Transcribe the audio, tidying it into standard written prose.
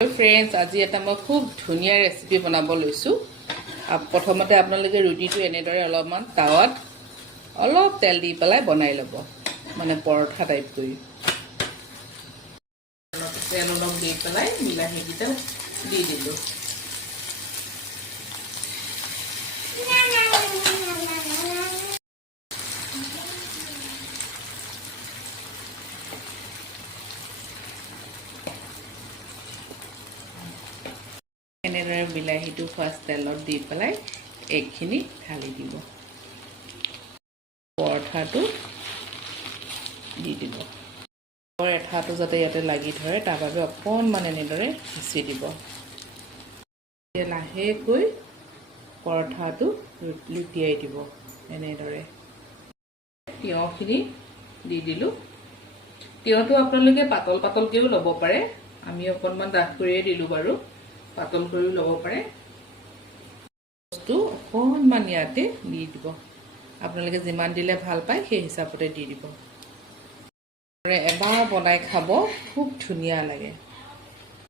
friends आज এটা মই খুব ধুনিয়া ৰেচিপি বনাব লৈছো প্ৰথমতে আপোনালোকে ৰুটিটো এনেদৰে অলপমান তাৱাত অলপ তেল দি পেলাই বনাই ল'ব মানে পৰঠা টাইপ কৰি তেল অলপ দি পেলাই বিলাহী কিটা দি দিলো এনেদৰে বিলাহীটো ফাৰ্ষ্ট তেলত দি পেলাই এইখিনি ঢালি দিব পৰঠাটো দি দিব পৰঠাটো যাতে ইয়াতে লাগি ধৰে তাৰ বাবে অকণমান এনেদৰে হিচি দিব লাহেকৈ পৰঠাটো লুটিয়াই দিব এনেদৰে তিয়ঁহখিনি দি দিলো তিয়ঁহটো আপোনালোকে পাতল পাতলকেও ল'ব পাৰে আমি অকণমান ডাঠ কৰিয়ে দিলো বাৰু পাতল কৰি ল'ব পাৰে বস্তু অকণমান ইয়াতে দি দিব আপোনালোকে যিমান দিলে ভাল পায় সেই হিচাপতে দি দিব এবাৰ বনাই খাব খুব ধুনীয়া লাগে